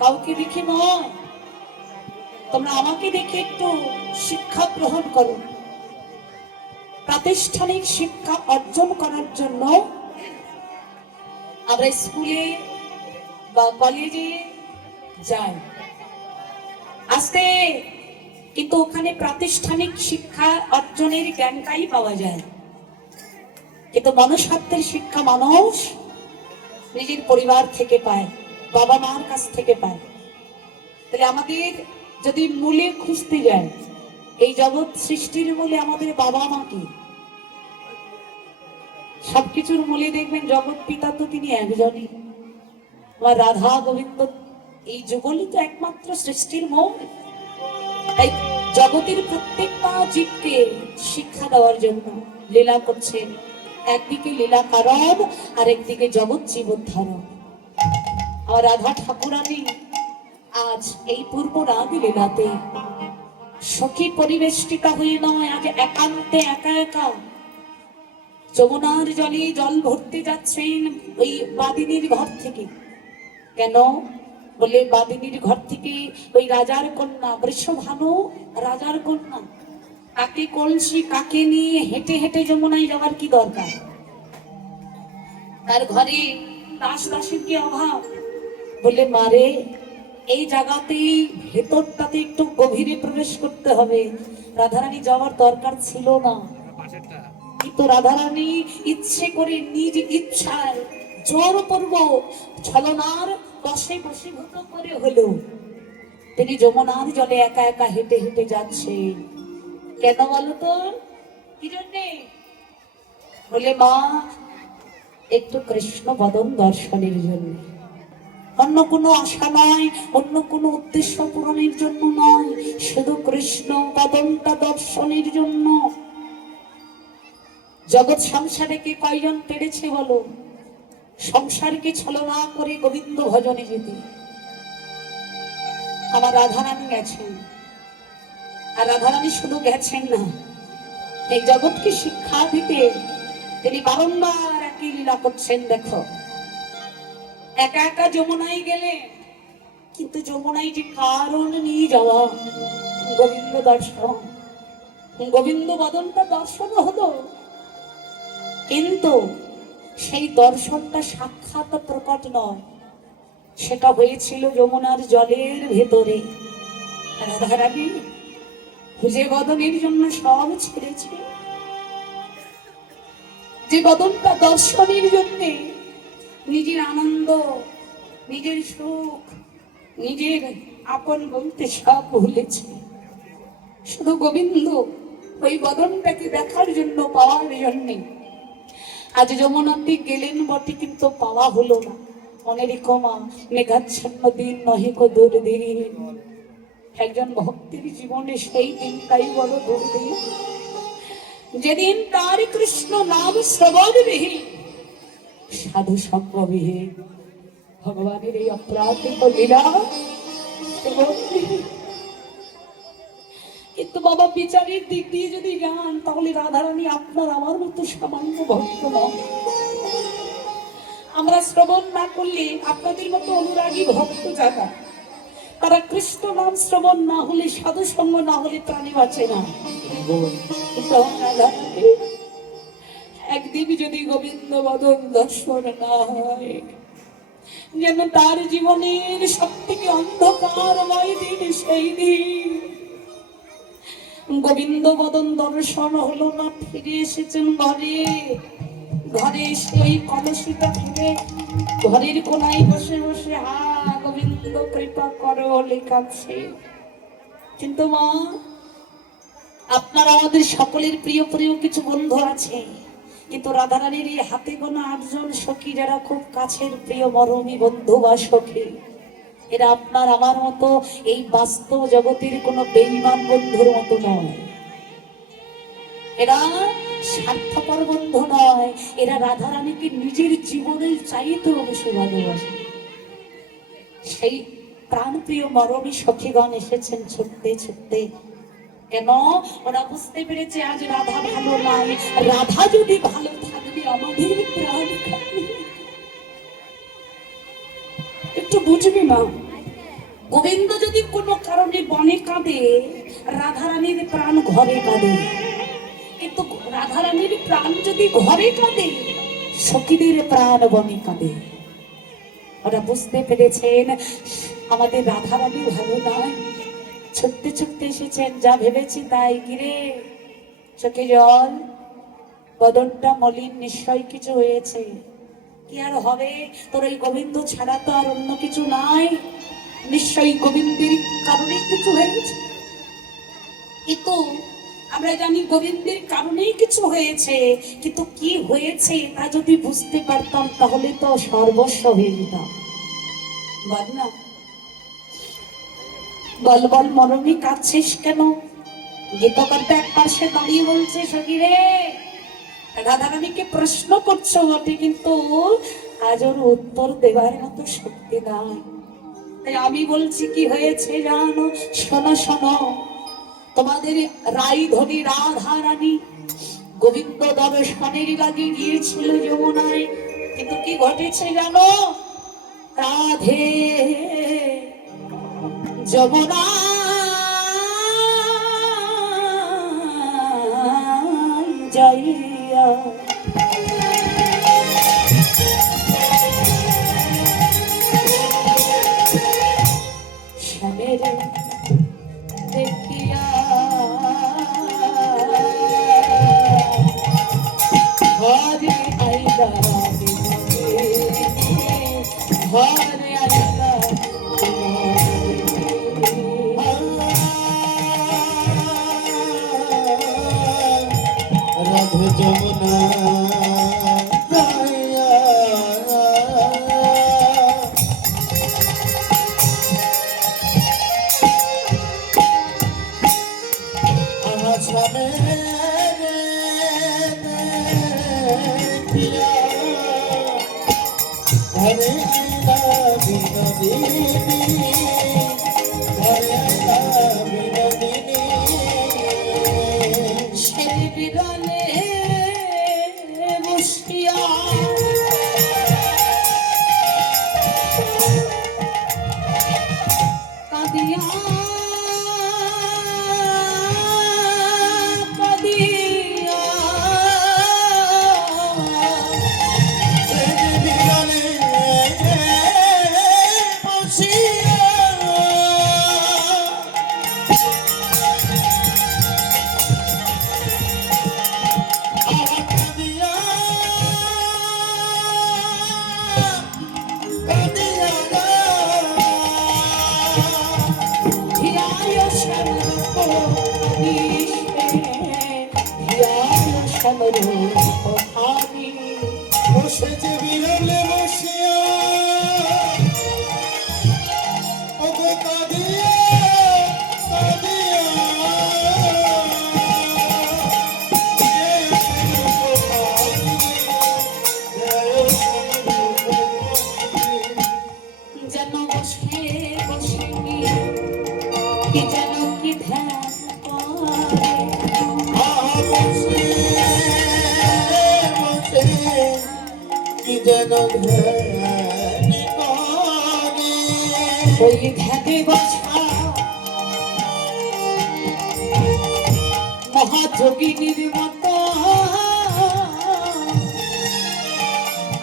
কাউকে দেখে নয়, তোমরা আমাকে দেখে একটু শিক্ষা গ্রহণ করো। প্রাতিষ্ঠানিক শিক্ষা অর্জন করার জন্য আমরা স্কুলে বা কলেজে যাই, আজকে কিন্তু ওখানে প্রাতিষ্ঠানিক শিক্ষা অর্জনের জ্ঞানটাই পাওয়া যায়, কিন্তু মনুষ্যত্বের শিক্ষা মানুষ নিজের পরিবার থেকে পায়, বাবা মার কাছ থেকে পায়। তাহলে আমাদের যদি মূলে খুঁজতে যায়, এই জগৎ সৃষ্টির মূলে আমাদের বাবা মা কি? সবকিছুর মূলে দেখবেন জগৎ পিতা তো তিনি একজনই, বা রাধা গোবিন্দ, এই যুগলই তো একমাত্র সৃষ্টির মূল। তাই জগতের প্রত্যেকটা জীবকে শিক্ষা দেওয়ার জন্য লীলা করছেন, একদিকে লীলা কারণ আর একদিকে জগৎ জীবোদ্ধারক। আর রাধা ঠাকুরানী আজ এই পূর্ব রাগ লীলাতে সখী পরিবেষ্টিতা হয়ে নয়, আজ একান্তে একা একা যমুনার জলে জল ভরতে যাচ্ছেন ওই বাদিনীর ঘর থেকে। কেন বলে, বাদিনীর ঘর থেকে ওই রাজার কন্যা বৃষভানু, রাজার কন্যা, কাকে কলসি কাকে নিয়ে হেঁটে হেঁটে যমুনায় যাওয়ার কি দরকার? তার ঘরে দাস দাসের কি অভাব? বলে মারে, এই জায়গাতে ভেতরটাতে একটু গভীরে প্রবেশ করতে হবে, রাধারানী যাওয়ার দরকার ছিল না। কিন্তু রাধারানী ইচ্ছে করে নিজ ইচ্ছায় জোরপূর্বক ছলনার বশে বশীভূত করে হলো তিনি যমুনার জলে একা একা হেঁটে হেঁটে যাচ্ছেন। কেন বলতো? কি জন্যে? বলে মা, একটু কৃষ্ণ বদন দর্শনের জন্য, অন্য কোনো আশা নয়, অন্য কোনো উদ্দেশ্য পূরণের জন্য নয়, শুধু কৃষ্ণ বদনটা দর্শনের জন্য। জগৎ সংসারে কে কয়জন পেরেছে বলো সংসারকে ছলনা করে গোবিন্দ ভজনে যেতে? আমার রাধারানী গেছেন, আর রাধারানী শুধু গেছেন না, এই জগৎকে শিক্ষা দিতে তিনি বারংবার একই লীলা করছেন। দেখো, একা একা যমুনায় গেলে, কিন্তু যমুনায় যে কারণ নিয়ে যাওয়া, গোবিন্দ দর্শন, গোবিন্দ বদনটা দর্শন হলো, কিন্তু সেই দর্শনটা সাক্ষাৎ প্রকট নয়, সেটা হয়েছিল যমুনার জলের ভেতরে। রাধারানী যে বদনের জন্য সব ছেড়েছে, যে বদনটা দর্শনের জন্য নিজের আনন্দ, নিজের সুখ, নিজের আপন বলতে সব ভুলেছে, শুধু গোবিন্দ ওই বদনটাকে দেখার জন্য, পাওয়ার জন্য আজ যমুনাতে গেলেন বটে, কিন্তু পাওয়া হলো না। মনে রেখো মা, মেঘাচ্ছন্ন দিন নহে কো দুর্দিন। একজন ভক্তের জীবনে সেই দিনটাই বড় দুর্দিন, যেদিন তার কৃষ্ণ নাম শ্রবণ বিহীন, সাধু সঙ্গ বিহীন, ভগবানের এই অপ্রাকৃত লীলা। কিন্তু বাবা, বিচারের দিক দিয়ে যদি যান, তাহলে রাধারানী আপনার আমার মতো সামান্য ভক্ত নয়। আমরা শ্রবণ না করলে আপনাদের মতো অনুরাগী ভক্ত যারা, তারা কৃষ্ণ নাম শ্রবণ না হলে, সাধু সঙ্গ না হলে প্রাণী বাঁচে না। একদিন যদি গোবিন্দ বদন দর্শন না হয়, যেন তার জীবনের সব থেকে অন্ধকারময় দিন সেই দিন। গোবিন্দ বদন দর্শন হলো না, ফিরে এসেছেন ঘরে, ঘরে এসে ওই কলসিটা ফিরে ঘরের কোনায় বসে বসে হা গোবিন্দ কৃপা করো লেখাচ্ছে। কিন্তু মা, আপনার আমাদের সকলের প্রিয় প্রিয় কিছু বন্ধু আছে, কিন্তু রাধারানীর এই হাতে গোনা 8 জন সখী, যারা খুব কাছের প্রিয় মরমী বন্ধু বা সখী, এরা আপনার আমার মতো এই বাস্তব জগতের কোনো বেঈমান বন্ধুর মতো নয়। এরা স্বার্থপর বন্ধু নয়, এরা রাধারানীকে নিজের জীবনের চাইতেও বেশি ভালোবাসে। সেই প্রাণপ্রিয় মরমী সখীগণ এসেছেন ছুটতে ছুটতে। কেন? ওরা বুঝতে পেরেছে আজ রাধা ভালো নাই, রাধা যদি ভালো থাকবে আমাদের প্রাণ। একটু বুঝবি মা, গোবিন্দ যদি কোনো কারণে বনে কাঁদে, রাধারানীর প্রাণ ঘরে কাঁদে। কিন্তু রাধারানীর প্রাণ যদি ঘরে কাঁদে, সখীদের প্রাণ বনে কাঁদে। ওরা বুঝতে পেরেছেন আমাদের রাধারানী ভালো নয়, ছুটতে ছুটতে এসেছেন, যা ভেবেছি তাই। গিরে চোখে জল, বদনটা মলিন, নিশ্চয় কিছু হয়েছে। কি আর হবে, তোর ওই গোবিন্দ ছাড়া তো আর অন্য কিছু নাই, নিশ্চয়ই গোবিন্দের কারণে কিছু হয়েছে। কিন্তু আমরা জানি গোবিন্দের কারণেই কিছু হয়েছে, কিন্তু কি হয়েছে তা যদি বুঝতে পারতাম তাহলে তো সর্বস্ব হয়ে যেতাম। বল না, বল বল মরমী, কাঁদছিস কেন? গীতকর্তা এক পাশে দাঁড়িয়ে বলছে, সখী রে, রাধারানীকে প্রশ্ন করছো বটে, কিন্তু আজ ওর উত্তর দেবার মতো শক্তি নাই। তাই আমি বলছি কি হয়েছে জানো? শোনো শোনো, তোমাদের রাইধনী রাধারানী গোবিন্দ দর্শনের লাগে গিয়েছিল যমুনায়, কিন্তু কি ঘটেছে জানো? রাধে যমুনা যাইয়া স্বামীর দেখিয়া হরে আইলা হরে আইলা রাধে যমুনা হরে বিনোদিনী, হরে বিনোদিনী, সে বিরলে বসিয়া কাঁদিয়া কাঁদিয়া বিরলে বসিয়া কাঁদিয়া কাঁদিয়া ধিয়ায় সমরূপ দিশে, ধিয়ায় সমরূপ আমি। বসেছে বিরলে বসিয়া ওগো কাঁদিয়া কাঁদিয়া যেন বসে বসে কি যেন কি ধ্যান করে, কি যেন ধ্যান করে ওই ধ্যানে বসা মহাযোগিনীর মতো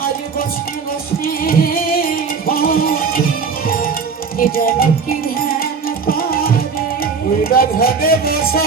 আজ বসে বসে কি যেন কি ধ্যান করে। ওইটা ধ্যানে বসা